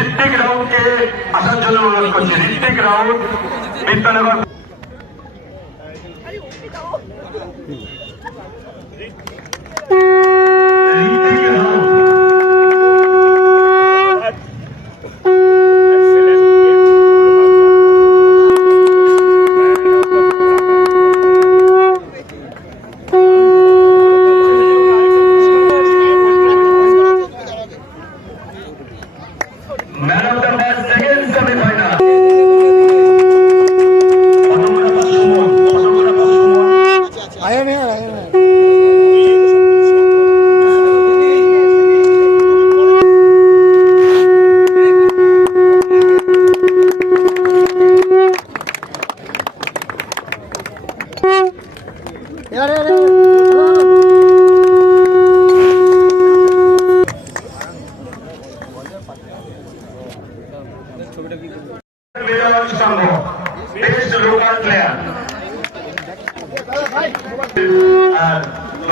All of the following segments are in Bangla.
ঋত্বিক রাউতকে আসার জন্য অনুরোধ করছি। ঋত্বিক রাউত বিদ্যানগর।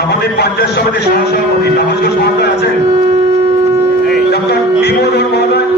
আমাদের পঞ্চায়েত সমিতির সহসভাপতি নমস্কার মহোদয় আছেন, ডক্টর বিমোদন মহোদয়।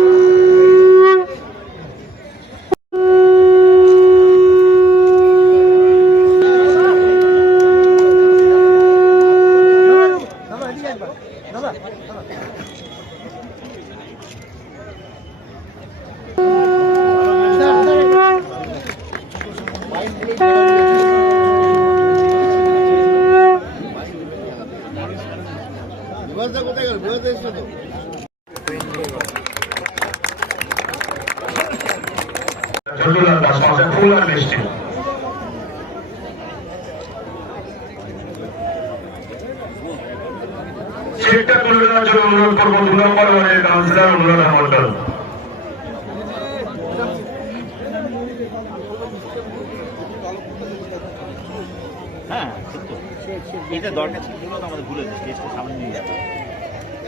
সেটা তুলে দেওয়ার জন্য অনুরোধ করবো 2 নম্বর ওয়ার্ডের কাউন্সিলর অনুরাধা মন্ডল।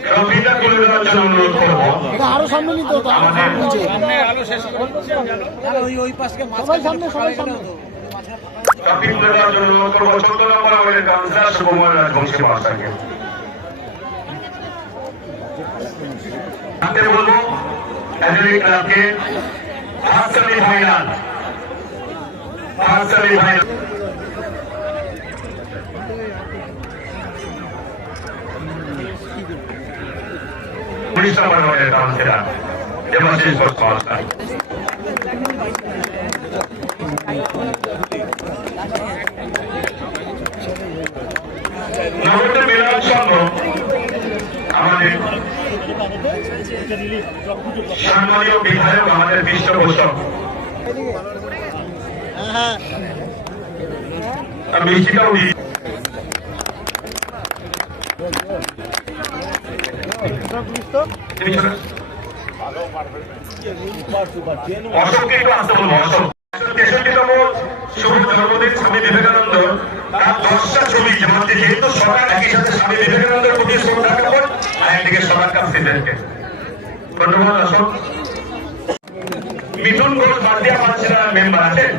ট্রফিটা তুলে দেওয়ার জন্য অনুরোধ করবো। আরো সামনে নিতে হতো, ট্রফি তুলে দেওয়ার জন্য অনুরোধ করবো 14 নম্বর ওয়ার্ডের কাউন্সিলর সুকুমার রাজবংশী মহাশয়কে। আমি বলবো অ্যাথলেটিক ক্লাবকে ফার্স্ট সেমিফাইনাল 19 নম্বর ওয়ার্ডের কাউন্সিলর দেবাশিস ঘোষ মহাশয়। নগরের মিলন সংঘ আমাদের সম্মানীয় বিধায়ক, আমাদের পৃষ্ঠপোষক মিষ্টিটাও অশোককে একটু আসতে বলবো। অশোক 63তম শুভ জন্মদিন স্বামী বিবেকানন্দ, তার 10টা ছবি যেহেতু সবার একই সাথে স্বামী বিবেকানন্দের প্রতি শ্রদ্ধা জ্ঞাপন আর একদিকে সবার কাছ থেকে ধন্যবাদ। অশোক মিঠুন ঘোষ বাদিয়া পাঁচরা মেম্বার আছেন।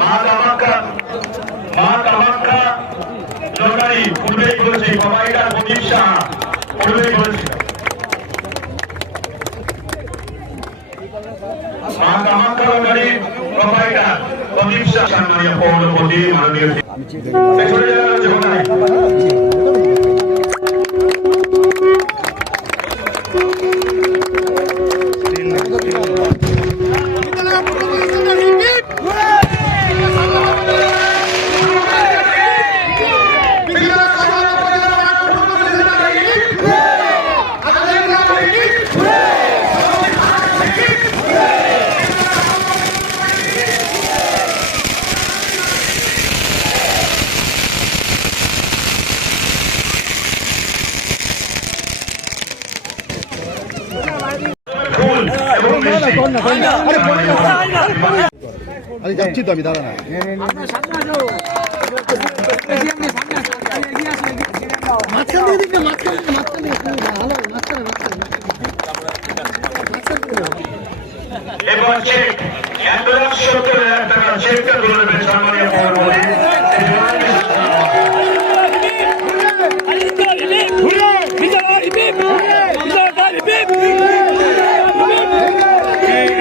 মা কামাখ্যা লড়াই পূর্বেই বলছি, বাবাইরা প্রদীপ সাহা পূর্বেই বলছি। মা কামাখ্যা লড়াই বাবাইরা প্রদীপ সাহা সম্মানীয় পৌরপতি মাননীয় আরে যাচ্ছি তো আমি, দাঁড়া না। মাছ মাঝখান থেকে দেখবে, মাঝখান থেকে ভালো, মাঝখানে এবার চেক 1,70,000 টাকা চেকটা তুলে নেবেন সম্মানীয় পৌরপতি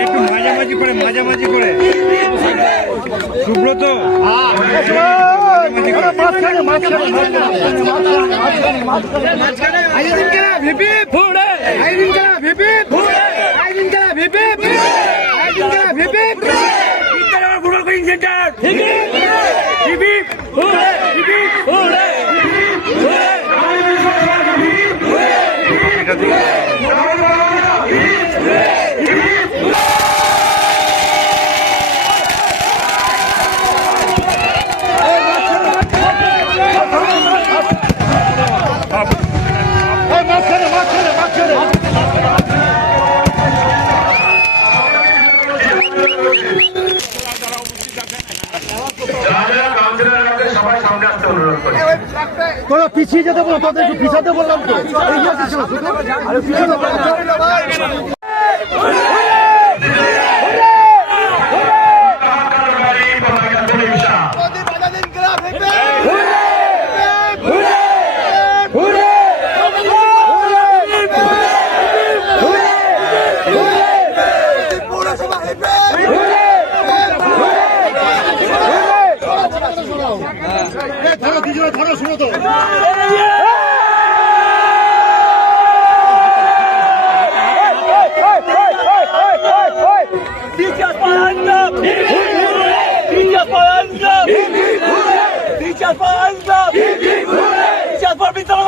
একটু মাঝামাঝি করে সুব্রত সবাই সামনে আসতে অনুরোধ করি তোরা পিছিয়ে যেতে বলো, তোদের একটু পিছাতে বললাম তো। আরে পিছিয়ে ধরো, শুনো তো।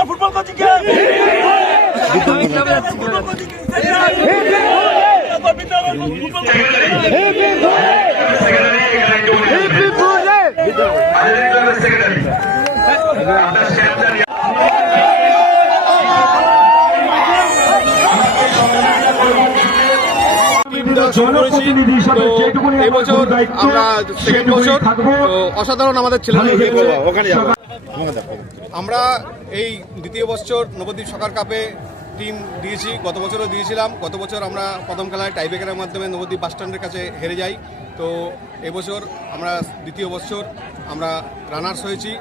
ফুটবল কোচিং এবছর আমরা সেকেন্ড বছর অসাধারণ আমাদের ছেলেরা আমরা এই দ্বিতীয় বছর নবদ্বীপ সকার কাপে টিম দিয়েছি, গত বছরও দিয়েছিলাম। গত বছর আমরা প্রথম খেলায় টাইব্রেকারের মাধ্যমে নবদ্বীপ বাসস্ট্যান্ডের কাছে হেরে যাই। তো এবছর আমরা দ্বিতীয় বছর আমরা রানার্স হয়েছি।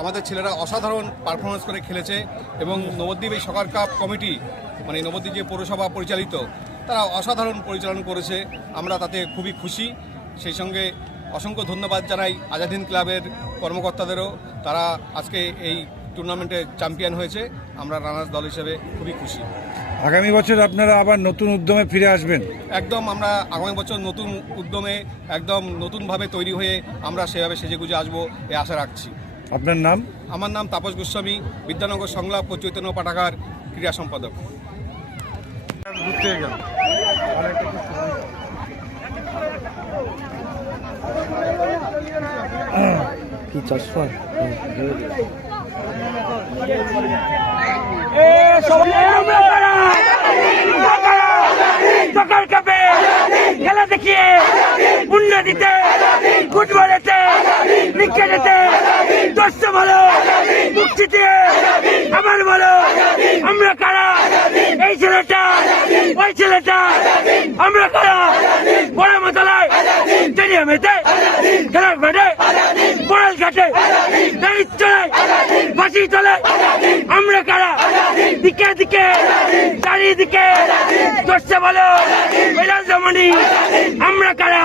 আমাদের ছেলেরা অসাধারণ পারফরমেন্স করে খেলেছে এবং নবদ্বীপ এই সকার কাপ কমিটি মানে নবদ্বীপ যে পৌরসভা পরিচালিত তারা অসাধারণ পরিচালনা করেছে, আমরা তাতে খুবই খুশি। সেই সঙ্গে অসংখ্য ধন্যবাদ জানাই আজাদিন ক্লাবের কর্মকর্তাদেরও, তারা আজকে এই টুর্নামেন্টে চ্যাম্পিয়ন হয়েছে। আমরা রানার্স দল হিসেবে খুবই খুশি। আগামী বছর আপনারা আবার নতুন উদ্যমে ফিরে আসবেন? একদম, আমরা আগামী বছর নতুন উদ্যমে একদম নতুনভাবে তৈরি হয়ে আমরা সেভাবে সেজেগুজে আসবো এই আশা রাখছি। আপনার নাম? আমার নাম তাপস গোস্বামী, বিদ্যানগর সংলাপ ও চৈতন্য পাঠাগার ক্রীড়া সম্পাদক। কি চশমা সকাল কাপে খেলা দেখিয়ে উন্নতিতে ফুটবলেতে ক্রিকেটেতে দোস্ত ভালো মুক্তিতে আমার ভালো আমরা কারা, এই ছেলেটা ওই ছেলেটা আমরা কারা, বড় মতলায় স্টেডিয়ামেতে খেলার মাঠে বড়াল ঘাটে দাঁড়িয়ে চলে বাসি চলে আমরা কারা, দিকে দিকে চারিদিকে দোস্ত ভালো জমনি আমরা কারা,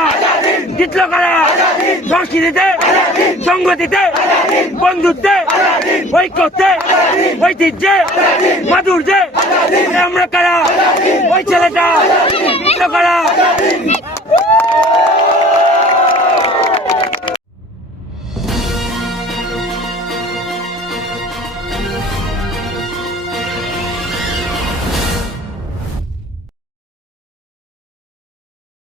জিতল কারা, সংস্কৃতিতে সংগতিতে বন্ধুত্বে ঐক্যতে ঐতিহ্যে মাধুর্যে আমরা কারা, ওই ছেলেটা জিতল কারা।